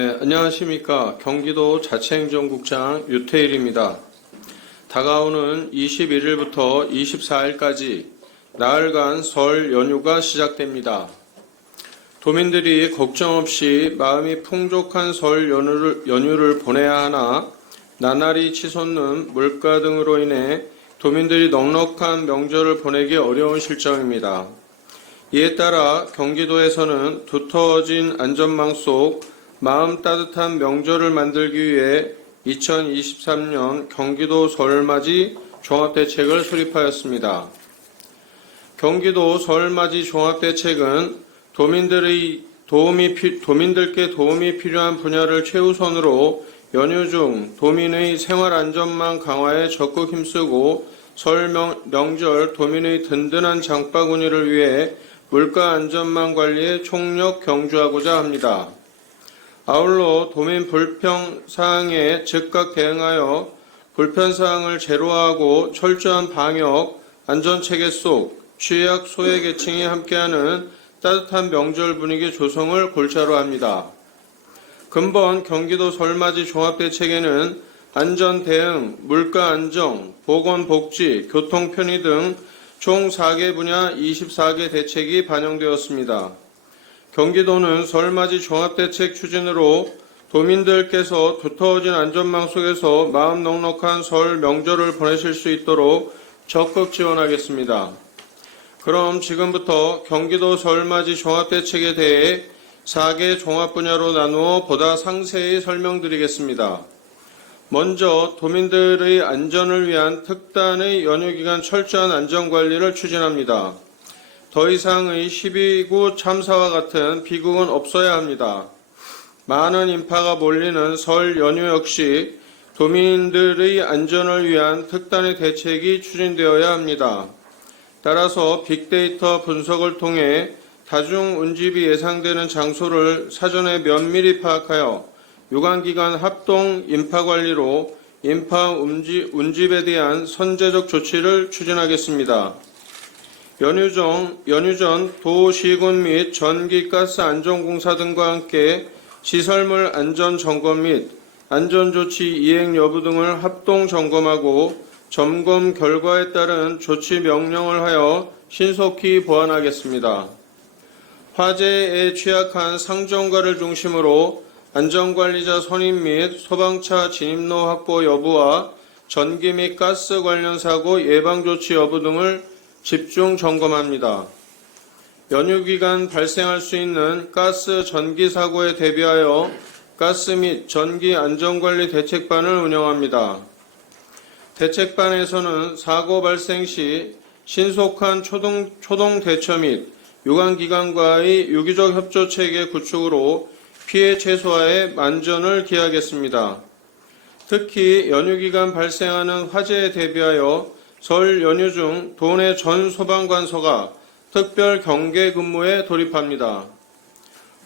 네, 안녕하십니까. 경기도 자치행정국장 유태일입니다. 다가오는 21일부터 24일까지 나흘간 설 연휴가 시작됩니다. 도민들이 걱정 없이 마음이 풍족한 설 연휴를 보내야 하나 나날이 치솟는 물가 등으로 인해 도민들이 넉넉한 명절을 보내기 어려운 실정입니다. 이에 따라 경기도에서는 두터워진 안전망 속 마음 따뜻한 명절을 만들기 위해 2023년 경기도 설맞이 종합대책을 수립하였습니다. 경기도 설맞이 종합대책은 도민들께 도움이 필요한 분야를 최우선으로 연휴 중 도민의 생활안전망 강화에 적극 힘쓰고 설 명절 도민의 든든한 장바구니를 위해 물가 안전망 관리에 총력 경주하고자 합니다. 아울러 도민 불평사항에 즉각 대응하여 불편사항을 제로화하고 철저한 방역, 안전체계 속 취약 소외계층이 함께하는 따뜻한 명절 분위기 조성을 골자로 합니다. 근본 경기도 설맞이 종합대책에는 안전대응, 물가안정, 보건복지, 교통편의 등 총 4개 분야 24개 대책이 반영되었습니다. 경기도는 설맞이 종합대책 추진으로 도민들께서 두터워진 안전망 속에서 마음 넉넉한 설 명절을 보내실 수 있도록 적극 지원하겠습니다. 그럼 지금부터 경기도 설맞이 종합대책에 대해 4개 종합 분야로 나누어 보다 상세히 설명드리겠습니다. 먼저 도민들의 안전을 위한 특단의 연휴기간 철저한 안전관리를 추진합니다. 더 이상의 12구 참사와 같은 비극은 없어야 합니다. 많은 인파가 몰리는 설 연휴 역시 도민들의 안전을 위한 특단의 대책이 추진되어야 합니다. 따라서 빅데이터 분석을 통해 다중운집이 예상되는 장소를 사전에 면밀히 파악하여 유관기관 합동 인파관리로 인파 운집에 대한 선제적 조치를 추진하겠습니다. 연휴 전 도시군 및 전기, 가스 안전공사 등과 함께 시설물 안전 점검 및 안전조치 이행 여부 등을 합동 점검하고 점검 결과에 따른 조치 명령을 하여 신속히 보완하겠습니다. 화재에 취약한 상점가를 중심으로 안전관리자 선임 및 소방차 진입로 확보 여부와 전기 및 가스 관련 사고 예방조치 여부 등을 집중 점검합니다. 연휴 기간 발생할 수 있는 가스 전기 사고에 대비하여 가스 및 전기 안전관리 대책반을 운영합니다. 대책반에서는 사고 발생 시 신속한 초동 대처 및 유관기관과의 유기적 협조 체계 구축으로 피해 최소화에 만전을 기하겠습니다. 특히 연휴 기간 발생하는 화재에 대비하여 설 연휴 중 도내 전 소방관서가 특별 경계 근무에 돌입합니다.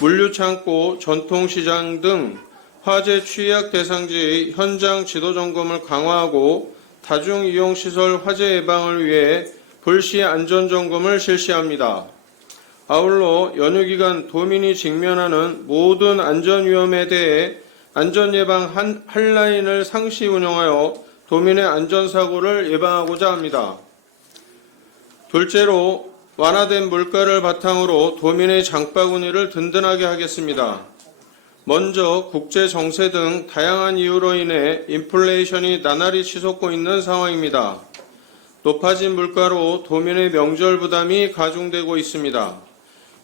물류창고, 전통시장 등 화재 취약 대상지의 현장 지도 점검을 강화하고 다중이용시설 화재 예방을 위해 불시 안전점검을 실시합니다. 아울러 연휴 기간 도민이 직면하는 모든 안전위험에 대해 안전예방 핫라인을 상시 운영하여 도민의 안전사고를 예방하고자 합니다. 둘째로 완화된 물가를 바탕으로 도민의 장바구니를 든든하게 하겠습니다. 먼저 국제정세 등 다양한 이유로 인해 인플레이션이 나날이 치솟고 있는 상황입니다. 높아진 물가로 도민의 명절 부담이 가중되고 있습니다.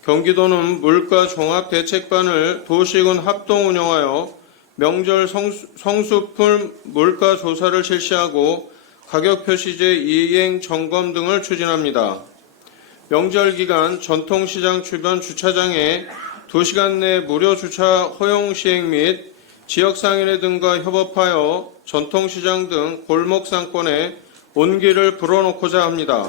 경기도는 물가 종합대책반을 도시군 합동 운영하여 명절 성수품 물가 조사를 실시하고 가격 표시제 이행 점검 등을 추진합니다. 명절 기간 전통시장 주변 주차장에 2시간 내 무료 주차 허용 시행 및 지역상인회 등과 협업하여 전통시장 등 골목 상권에 온기를 불어넣고자 합니다.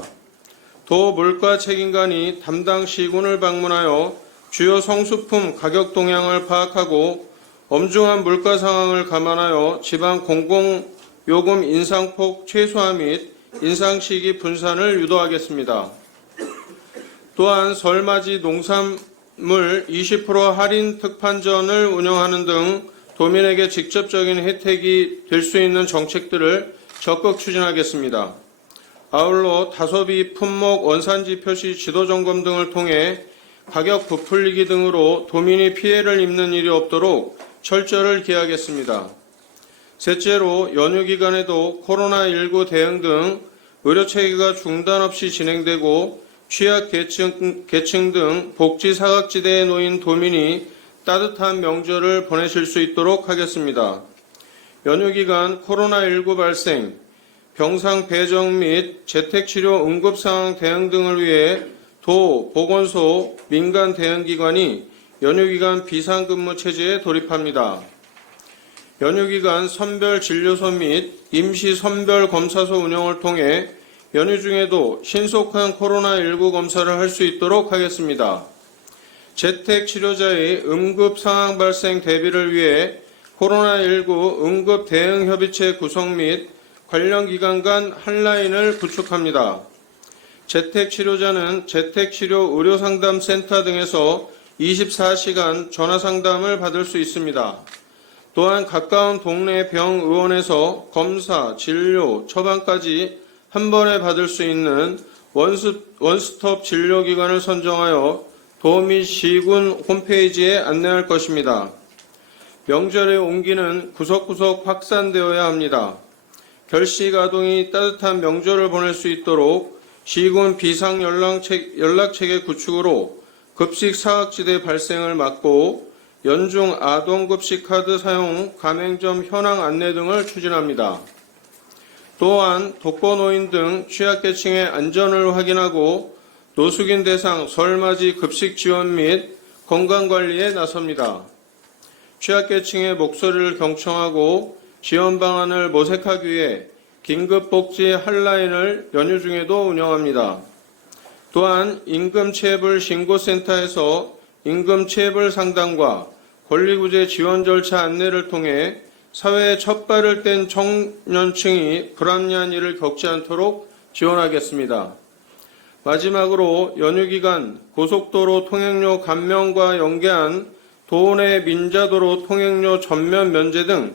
도 물가 책임관이 담당 시군을 방문하여 주요 성수품 가격 동향을 파악하고 엄중한 물가 상황을 감안하여 지방 공공요금 인상폭 최소화 및 인상 시기 분산을 유도하겠습니다. 또한 설맞이 농산 선물 20% 할인 특판전을 운영하는 등 도민에게 직접적인 혜택이 될 수 있는 정책들을 적극 추진하겠습니다. 아울러 다소비, 품목, 원산지 표시, 지도 점검 등을 통해 가격 부풀리기 등으로 도민이 피해를 입는 일이 없도록 철저를 기하겠습니다. 셋째로 연휴 기간에도 코로나19 대응 등 의료체계가 중단 없이 진행되고 취약계층 등 복지 사각지대에 놓인 도민이 따뜻한 명절을 보내실 수 있도록 하겠습니다. 연휴 기간 코로나19 발생, 병상 배정 및 재택치료 응급상황 대응 등을 위해 도, 보건소, 민간 대응기관이 연휴 기간 비상근무 체제에 돌입합니다. 연휴 기간 선별 진료소 및 임시 선별 검사소 운영을 통해 연휴 중에도 신속한 코로나19 검사를 할 수 있도록 하겠습니다. 재택 치료자의 응급 상황 발생 대비를 위해 코로나19 응급 대응 협의체 구성 및 관련 기관 간 한라인을 구축합니다. 재택 치료자는 재택치료 의료상담센터 등에서 24시간 전화 상담을 받을 수 있습니다. 또한 가까운 동네 병의원에서 검사, 진료, 처방까지 한 번에 받을 수 있는 원스톱 진료기관을 선정하여 도 및 시군 홈페이지에 안내할 것입니다. 명절의 온기는 구석구석 확산되어야 합니다. 결식 아동이 따뜻한 명절을 보낼 수 있도록 시군 비상연락체계 구축으로 급식 사각지대 발생을 막고 연중 아동급식 카드 사용 가맹점 현황 안내 등을 추진합니다. 또한 독거노인 등 취약계층의 안전을 확인하고 노숙인 대상 설맞이 급식 지원 및 건강관리에 나섭니다. 취약계층의 목소리를 경청하고 지원 방안을 모색하기 위해 긴급복지 한라인을 연휴 중에도 운영합니다. 또한 임금체불 신고센터에서 임금체불 상담과 권리구제 지원 절차 안내를 통해 사회에 첫 발을 뗀 청년층이 불합리한 일을 겪지 않도록 지원하겠습니다. 마지막으로 연휴 기간 고속도로 통행료 감면과 연계한 도내 민자도로 통행료 전면 면제 등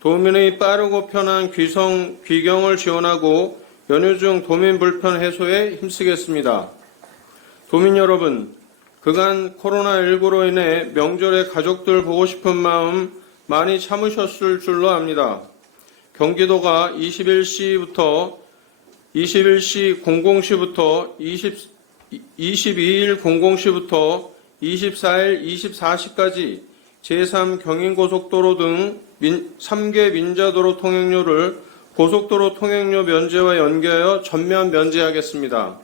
도민의 빠르고 편한 귀경을 지원하고 연휴 중 도민 불편 해소에 힘쓰겠습니다. 도민 여러분, 그간 코로나19로 인해 명절에 가족들 보고 싶은 마음 많이 참으셨을 줄로 압니다. 경기도가 21시 00시부터 22일 00시부터 24일 24시까지 제3경인고속도로 등 3개 민자도로 통행료를 고속도로 통행료 면제와 연계하여 전면 면제하겠습니다.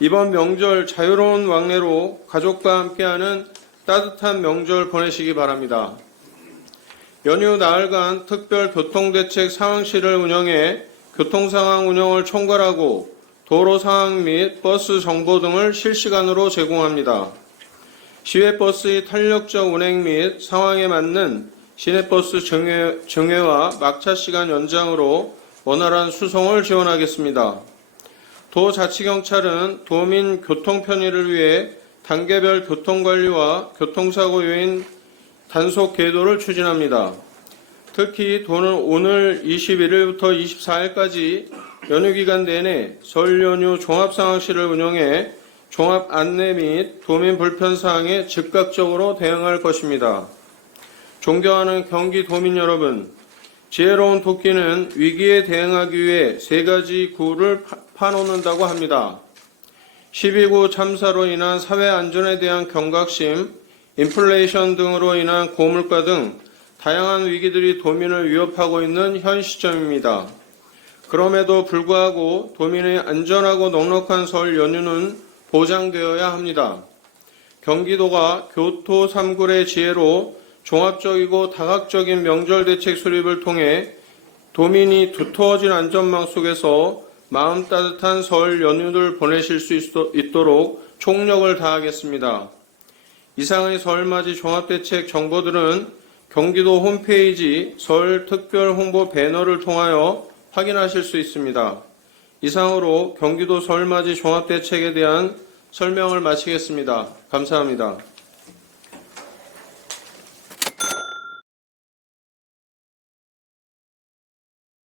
이번 명절 자유로운 왕래로 가족과 함께하는 따뜻한 명절 보내시기 바랍니다. 연휴 나흘간 특별 교통대책 상황실을 운영해 교통상황 운영을 총괄하고 도로 상황 및 버스 정보 등을 실시간으로 제공합니다. 시외버스의 탄력적 운행 및 상황에 맞는 시내버스 증회와 막차시간 연장으로 원활한 수송을 지원하겠습니다. 도자치경찰은 도민 교통 편의를 위해 단계별 교통관리와 교통사고 요인 단속 계도를 추진합니다. 특히 도는 오늘 21일부터 24일까지 연휴 기간 내내 설 연휴 종합상황실을 운영해 종합 안내 및 도민 불편 사항에 즉각적으로 대응할 것입니다. 존경하는 경기 도민 여러분, 지혜로운 토끼는 위기에 대응하기 위해 3가지 구를 파놓는다고 합니다. 12구 참사로 인한 사회 안전에 대한 경각심, 인플레이션 등으로 인한 고물가 등 다양한 위기들이 도민을 위협하고 있는 현 시점입니다. 그럼에도 불구하고 도민의 안전하고 넉넉한 설 연휴는 보장되어야 합니다. 경기도가 교토 3굴의 지혜로 종합적이고 다각적인 명절 대책 수립을 통해 도민이 두터워진 안전망 속에서 마음 따뜻한 설 연휴를 보내실 수 있도록 총력을 다하겠습니다. 이상의 설맞이 종합대책 정보들은 경기도 홈페이지 설 특별 홍보 배너를 통하여 확인하실 수 있습니다. 이상으로 경기도 설맞이 종합대책에 대한 설명을 마치겠습니다. 감사합니다.